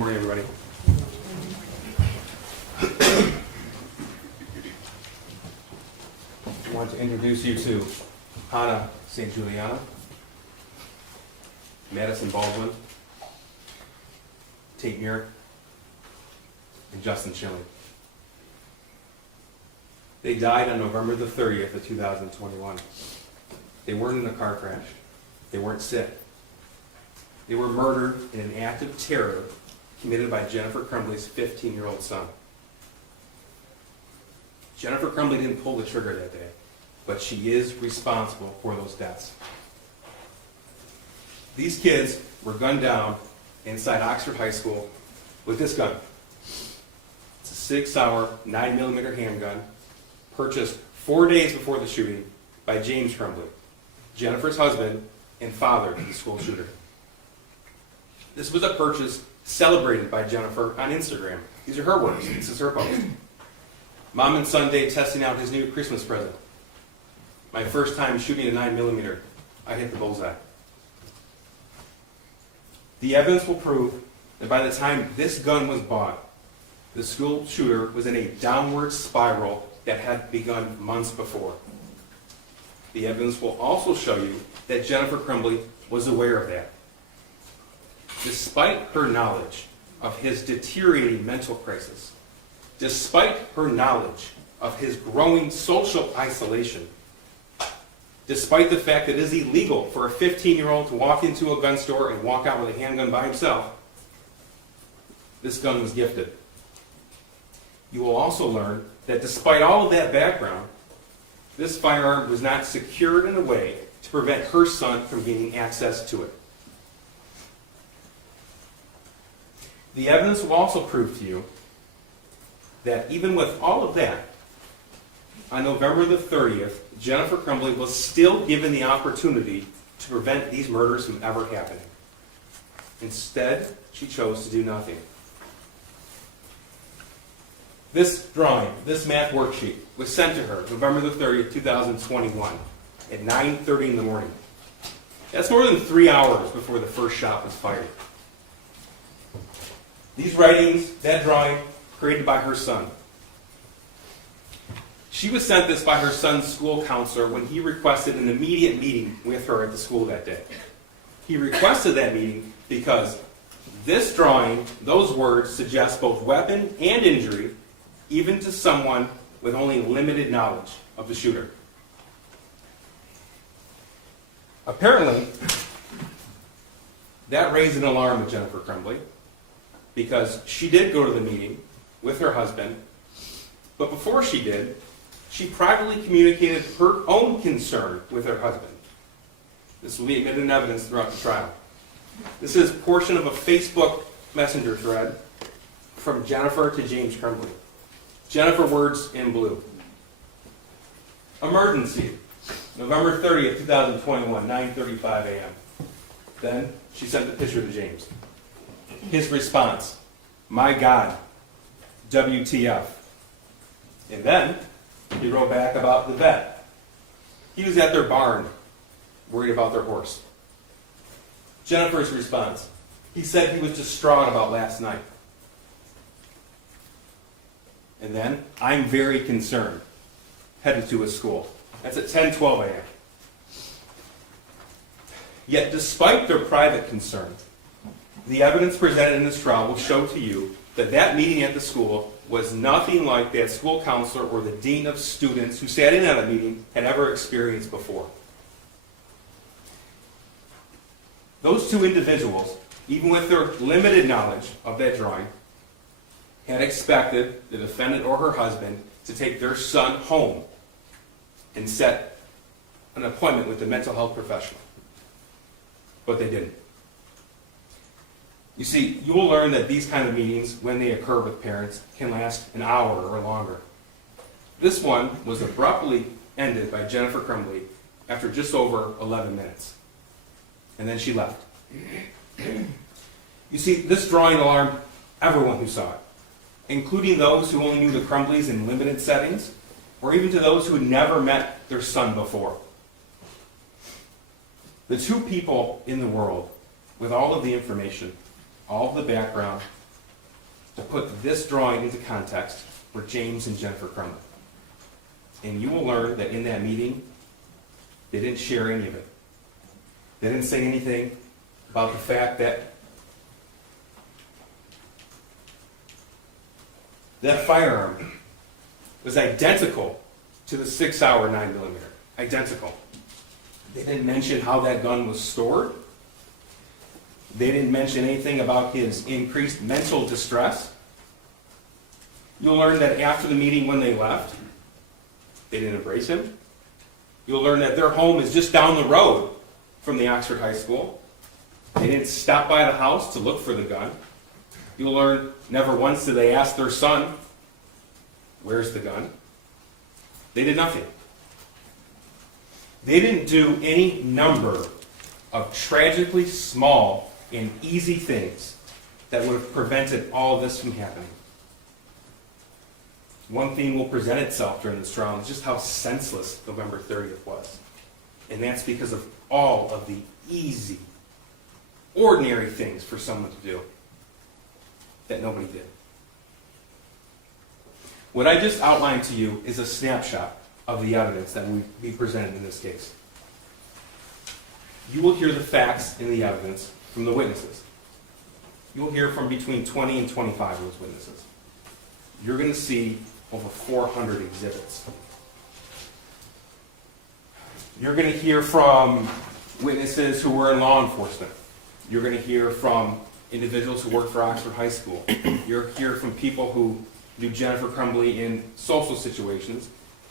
morning, everybody. I want to introduce you to Hannah St. Juliana, Madison Baldwin, Tate Muir, and Justin Schilling. They died on November the 30th of 2021. They weren't in a car crash. They weren't sick. They were murdered in an act of terror committed by Jennifer Crumbley's 15-year-old son. Jennifer Crumbley didn't pull the trigger that day, but she is responsible for those deaths. These kids were gunned down inside Oxford High School with this gun. It's a 6-hour, 9mm handgun, purchased 4 days before the shooting by James Crumbley, Jennifer's husband and father of the school shooter. This was a purchase celebrated by Jennifer on Instagram. These are her words. This is her post. Mom and son Dave testing out his new Christmas present. My first time shooting a 9mm. I hit the bullseye. The evidence will prove that by the time this gun was bought, the school shooter was in a downward spiral that had begun months before. The evidence will also show you that Jennifer Crumbley was aware of that. Despite her knowledge of his deteriorating mental crisis, despite her knowledge of his growing social isolation, despite the fact that it is illegal for a 15-year-old to walk into a gun store and walk out with a handgun by himself, this gun was gifted. You will also learn that despite all of that background, this firearm was not secured in a way to prevent her son from gaining access to it. The evidence will also prove to you that even with all of that, on November the 30th, Jennifer Crumbley was still given the opportunity to prevent these murders from ever happening. Instead, she chose to do nothing. This drawing, this math worksheet, was sent to her November the 30th, 2021 at 9:30 in the morning. That's more than 3 hours before the first shot was fired. These writings, that drawing, created by her son. She was sent this by her son's school counselor when he requested an immediate meeting with her at the school that day. He requested that meeting because this drawing, those words, suggest both weapon and injury, even to someone with only limited knowledge of the shooter. Apparently, that raised an alarm with Jennifer Crumbley, because she did go to the meeting with her husband, but before she did, she privately communicated her own concern with her husband. This will be admitted in evidence throughout the trial. This is a portion of a Facebook messenger thread from Jennifer to James Crumbley. Jennifer, words in blue. Emergency, November 30th, 2021, 9:35 a.m. Then she sent the picture to James. His response, my God, WTF. And then he wrote back about the vet. He was at their barn, worried about their horse. Jennifer's response, he said he was distraught about last night. And then, I'm very concerned, headed to his school. That's at 10:12 a.m. Yet despite their private concern, the evidence presented in this trial will show to you that that meeting at the school was nothing like that school counselor or the dean of students who sat in on the meeting had ever experienced before. Those two individuals, even with their limited knowledge of that drawing, had expected the defendant or her husband to take their son home and set an appointment with a mental health professional. But they didn't. You see, you will learn that these kind of meetings, when they occur with parents, can last an hour or longer. This one was abruptly ended by Jennifer Crumbley after just over 11 minutes. And then she left. You see, this drawing alarmed everyone who saw it, including those who only knew the Crumbleys in limited settings, or even to those who had never met their son before. The two people in the world with all of the information, all of the background, to put this drawing into context were James and Jennifer Crumbley. And you will learn that in that meeting, they didn't share any of it. They didn't say anything about the fact that that firearm was identical to the 6-hour 9mm. Identical. They didn't mention how that gun was stored. They didn't mention anything about his increased mental distress. You'll learn that after the meeting when they left, they didn't embrace him. You'll learn that their home is just down the road from the Oxford High School. They didn't stop by the house to look for the gun. You'll learn never once did they ask their son, "Where's the gun?" They did nothing. They didn't do any number of tragically small and easy things that would have prevented all of this from happening. One theme will present itself during this trial is just how senseless November 30th was. And that's because of all of the easy, ordinary things for someone to do that nobody did. What I just outlined to you is a snapshot of the evidence that will be presented in this case. You will hear the facts and the evidence from the witnesses. You will hear from between 20 and 25 of those witnesses. You're going to see over 400 exhibits. You're going to hear from witnesses who were in law enforcement. You're going to hear from individuals who worked for Oxford High School. You'll hear from people who knew Jennifer Crumbley in social situations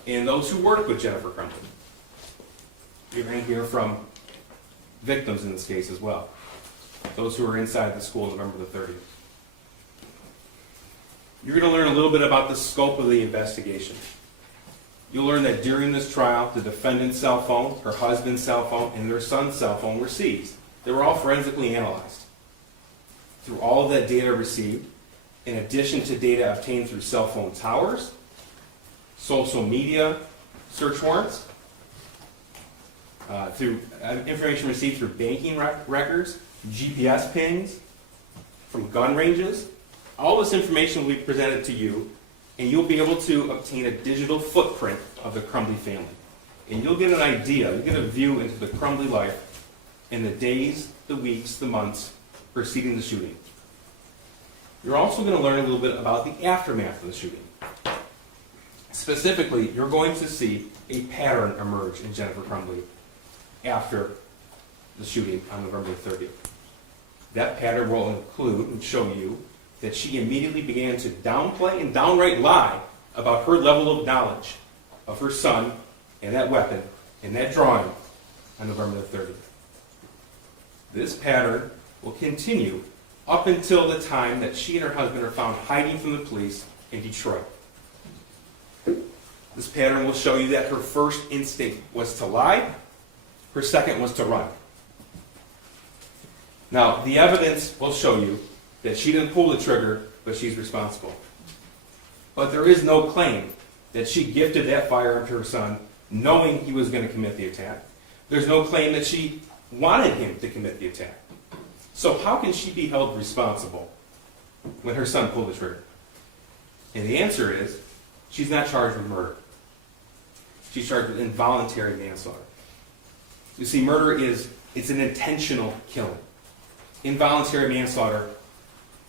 and those who worked with Jennifer Crumbley. You're going to hear from victims in this case as well, those who were inside the school November the 30th. You're going to learn a little bit about the scope of the investigation. You'll learn that during this trial, the defendant's cell phone, her husband's cell phone, and their son's cell phone were seized. They were all forensically analyzed. Through all of that data received, in addition to data obtained through cell phone towers, social media search warrants, through information received through banking records, GPS pings, from gun ranges, all this information will be presented to you, and you'll be able to obtain a digital footprint of the Crumbley family. And you'll get an idea, you'll get a view into the Crumbley life in the days, the weeks, the months preceding the shooting. You're also going to learn a little bit about the aftermath of the shooting. Specifically, you're going to see a pattern emerge in Jennifer Crumbley after the shooting on November 30th. That pattern will include and show you that she immediately began to downplay and downright lie about her level of knowledge of her son and that weapon and that drawing on November the 30th. This pattern will continue up until the time that she and her husband are found hiding from the police in Detroit. This pattern will show you that her first instinct was to lie, her second was to run. Now, the evidence will show you that she didn't pull the trigger, but she's responsible. But there is no claim that she gifted that firearm to her son knowing he was going to commit the attack. There's no claim that she wanted him to commit the attack. So how can she be held responsible when her son pulled the trigger? And the answer is, she's not charged with murder. She's charged with involuntary manslaughter. You see, murder it's an intentional killing. Involuntary manslaughter,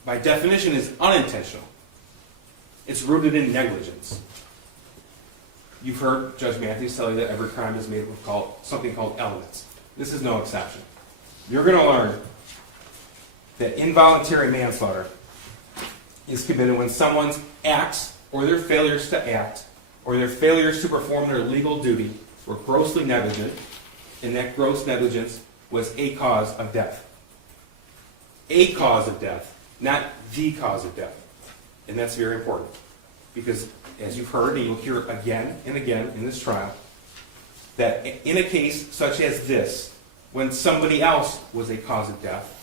by definition, is unintentional. It's rooted in negligence. You've heard Judge Matthews tell you that every crime is made with something called elements. This is no exception. You're going to learn that involuntary manslaughter is committed when someone's acts or their failures to act or their failures to perform their legal duty were grossly negligent, and that gross negligence was a cause of death. A cause of death, not the cause of death. And that's very important because, as you've heard, and you'll hear again and again in this trial, that in a case such as this, when somebody else was a cause of death,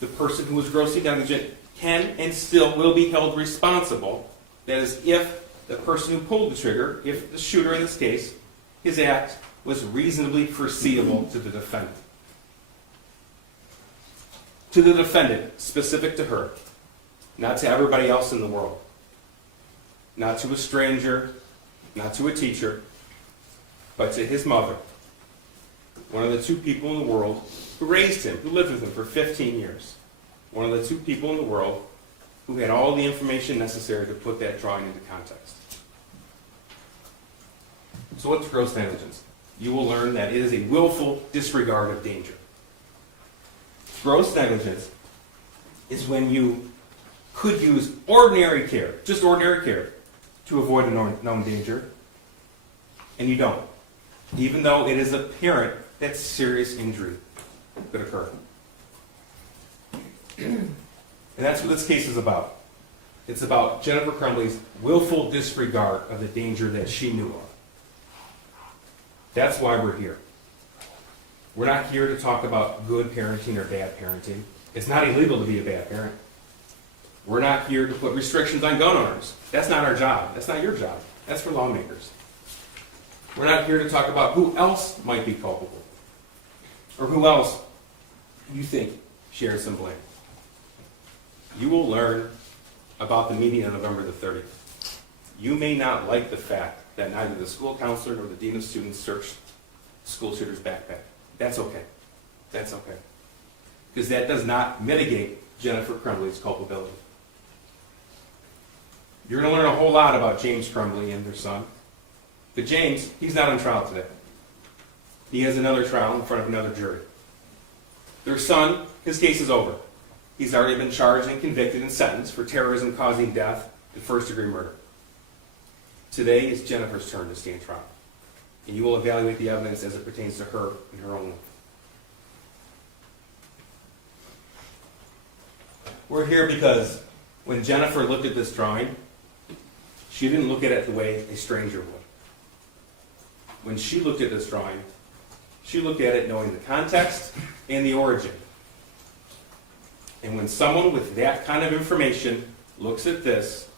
the person who was grossly negligent can and still will be held responsible. That is, if the person who pulled the trigger, if the shooter in this case, his act was reasonably foreseeable to the defendant. To the defendant, specific to her, not to everybody else in the world, not to a stranger, not to a teacher, but to his mother, one of the two people in the world who raised him, who lived with him for 15 years, one of the two people in the world who had all the information necessary to put that drawing into context. So what's gross negligence? You will learn that it is a willful disregard of danger. Gross negligence is when you could use ordinary care, just ordinary care, to avoid a known danger, and you don't, even though it is apparent that serious injury could occur. And that's what this case is about. It's about Jennifer Crumbley's willful disregard of the danger that she knew of. That's why we're here. We're not here to talk about good parenting or bad parenting. It's not illegal to be a bad parent. We're not here to put restrictions on gun owners. That's not our job. That's not your job. That's for lawmakers. We're not here to talk about who else might be culpable or who else you think shares some blame. You will learn about the meeting on November the 30th. You may not like the fact that neither the school counselor nor the dean of students searched the school shooter's backpack. That's okay. That's okay. Because that does not mitigate Jennifer Crumbley's culpability. You're going to learn a whole lot about James Crumbley and their son. But James, he's not on trial today. He has another trial in front of another jury. Their son, his case is over. He's already been charged and convicted and sentenced for terrorism causing death and first-degree murder. Today is Jennifer's turn to stand trial, and you will evaluate the evidence as it pertains to her in her own life. We're here because when Jennifer looked at this drawing, she didn't look at it the way a stranger would. When she looked at this drawing, she looked at it knowing the context and the origin. And when someone with that kind of information looks at this,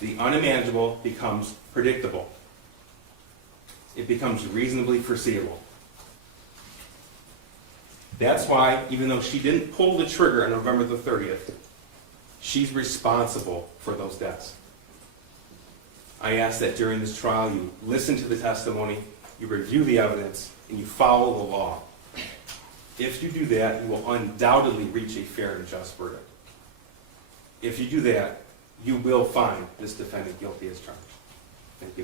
the unimaginable becomes predictable. It becomes reasonably foreseeable. That's why, even though she didn't pull the trigger on November the 30th, she's responsible for those deaths. I ask that during this trial you listen to the testimony, you review the evidence, and you follow the law. If you do that, you will undoubtedly reach a fair and just verdict. If you do that, you will find this defendant guilty as charged. Thank you.